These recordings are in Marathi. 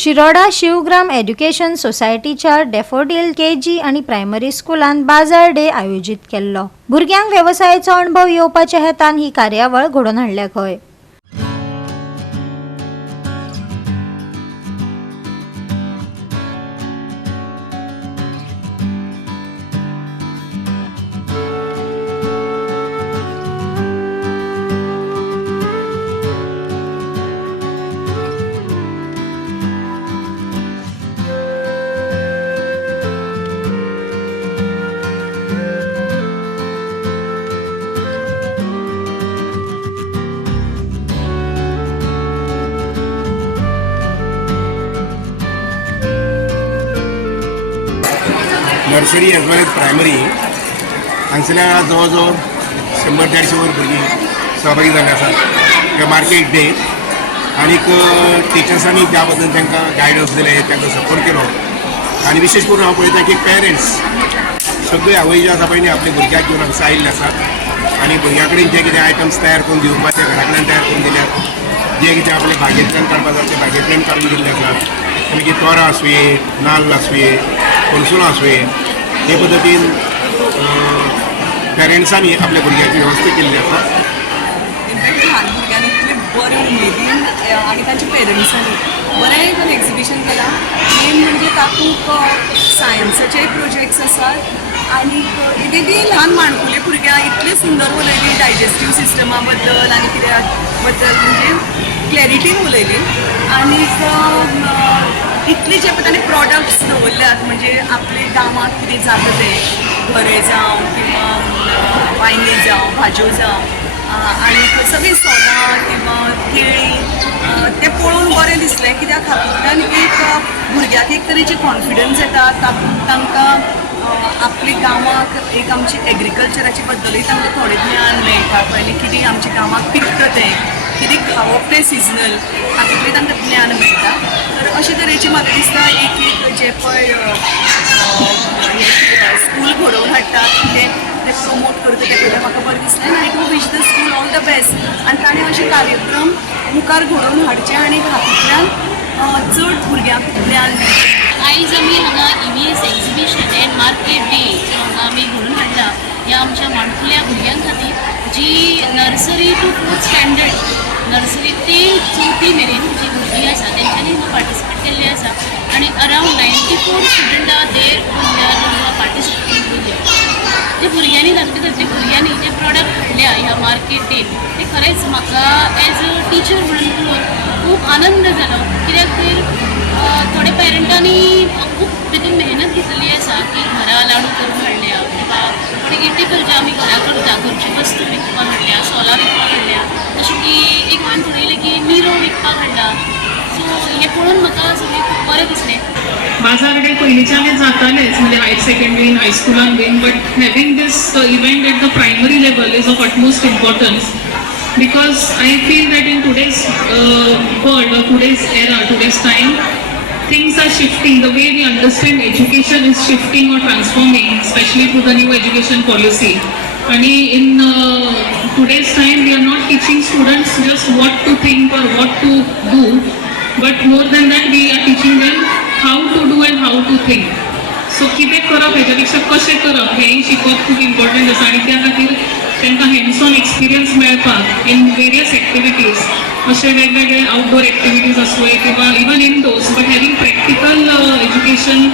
शिरोडा शिवग्राम एज्युकेशन सोसायटीच्या डॅफोडिल KG आणि प्रायमरी स्कुलान बाजार डे आयोजित केल्लो। भुरग्यांक व्यवसायाचो अनुभव येवपाच्या हेतान ही कार्यावळ घडोवन हाडल्या खंय। नर्सरी एज वेल एज प्रायमरी हांगसरल्या जवळ जवळ 100-150 वयर भुरगीं सहभागी जाल्ले आसात ह्या मार्केट डे आनीक टिचर्सांनी त्या बद्दल तांकां गायडन्स दिले, तांकां सपोर्ट केलो। आनी विशेष करून हांव पळयता की पेरंट्स सगळे आवय जे आसा पळय न्ही आपल्या भुरग्याक घेवन हांगसर आयिल्ले आसात आनी भुरग्यां कडेन जे कितें आयटम्स तयार करून दिवपाचे घरांतल्यान तयार करून दिल्यात, जे कितें आपल्या बागेंतल्यान काडपाक जाय ते बागेंतल्यान काडून दिल्ले आसात। मागीर तोरां आसुये, नाल्ल आसुये, पणसुलां आसुये, हे पद्दतीन पेरंट्सांनी आपल्या भुरग्याची वेवस्था केल्ली आसा। ल्हान भुरग्यांनी इतले बरे उमेदीन आनी तांच्या पेरंट्सांनी बरें एक्झिबिशन केलां। मेन म्हणजे तातूंत सायन्साचे प्रोजेक्ट्स आसात आनी वेगळी ल्हान माणकुले भुरग्यां इतले सुंदर उलयली डायजेस्टीव सिस्टमा बद्दल आनी कित्या बद्दल म्हणजे क्लॅरिटीन उलयली। आनीक इतले जे तांणी प्रॉडक्ट्स दवरल्यात म्हणजे आपले गांवांत कितें जाता तें घरे जावं किंवा वांयगी जावं भाज्यो जावं आनी सगळीं सोलां किंवा केळीं तें पळोवन बरें दिसलें। कित्याक हातूंतल्यान एक भुरग्याक एक तरेची कॉन्फिडन्स येता, तातूंत तांकां आपल्या गांवाक एक आमची एग्रीकल्चराचे बद्दलूय तांकां थोडें ज्ञान मेळटा पळय, कितें आमच्या गांवाक पिकता तें, कितें खावप तें सिजनल, हातूंतलें तांकां ज्ञान मेळटा। तर अशे तरेची म्हाका दिसता एक जे पळय स्कूल घडोवन हाडटात ते प्रमोट करता ते पळयल्यार म्हाका बरें दिसलें। आनी to wish the school all the best आनी ताणें अशे कार्यक्रम मुखार घडोवन हाडचे आनी हातूंतल्यान चड भुरग्यांक ज्ञान मेळचें। आयज आमी हांगा EVS exhibition end market day जो हांगा आमी घडोवन हाडला ह्या आमच्या माणकुल्या भुरग्यां खातीर जी nursery to 4th standard nursery ते 4थी मेरेन जी भुरगीं आसा तेंच्यांनी हांगा पार्टिसिपेट केल्ले आसा आनी अरावंड 94 स्टुडंटां देर पार्टिसिपेट केल्ले। जे भुरग्यांनी धाकटे भुरग्यांनी जे प्रॉडक्ट हाडल्या ह्या मार्केट डेन ते खरेंच म्हाका एज अ टिचर म्हणून खूब आनंद जालो। कित्याक तर थोड्या पेरंटांनी खूब भितर मेहनत घेतलेली आसा की घरा लाडू करून हाडल्या किंवा थोडे इटिबल जे आमी घरा करता घरची वस्तू विकपाक हाडल्या, सोलां विकपाक हाडल्या, जशें की एक हांवें पळयलें की निरो विकपाक हाडला। सो हें पळोवन म्हाका सगळें खूब बरें दिसलें। बाजार डे पयलींच्यानच जातालेच म्हणजे हायर सेकंडरी हायस्कुलान बीन, but having this event at the primary level is of utmost importance because I feel that in today's world or today's era, today's time, things are shifting. The way we understand education is shifting or transforming, especially through the new education policy. And in today's time, we are not teaching students just what to think or what to do, but more than that, we are teaching them how to do and how to think. So कितें करप हेच्या कशें करप हेंय शिकप खूब इम्पॉर्टंट आसा आनी त्या खातीर तांकां हँड्स ऑन एक्सपिरियन्स मेळपाक इन वेरियस एक्टिविटीज अशे वेगवेगळे आउटडोर एक्टिविटीज आसूं किंवा even indoors, but having practical education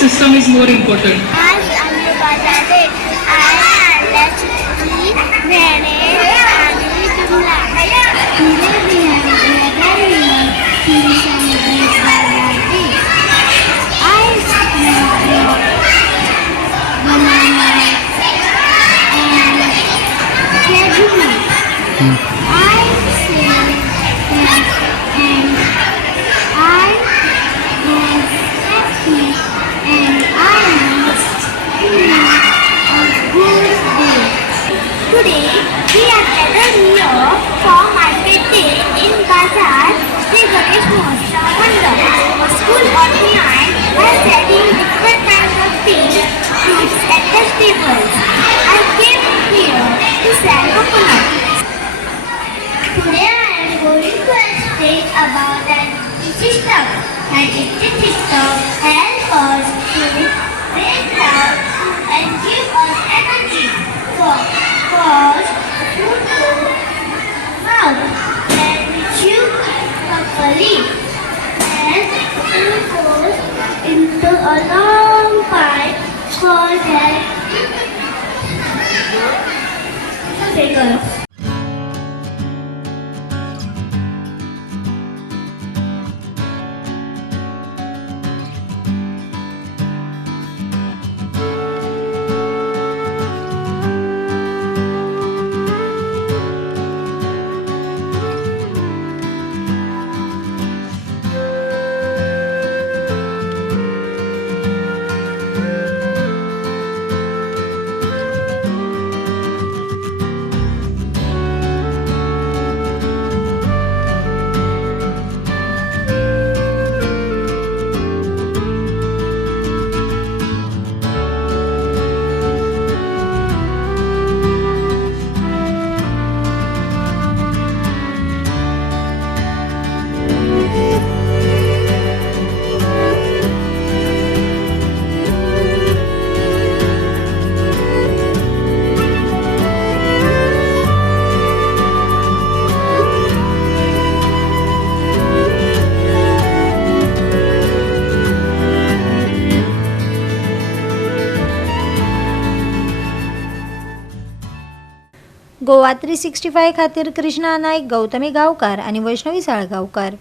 system is more important. आज आमच्या बाजारात हाडल्या चिटकी, भेंडे आनी जुमला। Today we are gathered here for Market Day in Bazaar Sri Ganesh Mahotsav Mandal. A school organized by setting different kinds of things, fruits at the tables. I came here to sell coconuts. Today I am going to explain about an system. Majestic TikTok help us to break down and give us energy for cause food to mouth and chew properly and food goes into a long pipe called an figure. Goa 365 खातीर कृष्णा नायक, गौतमी गांवकार आनी वैष्णवी साळगांवकार.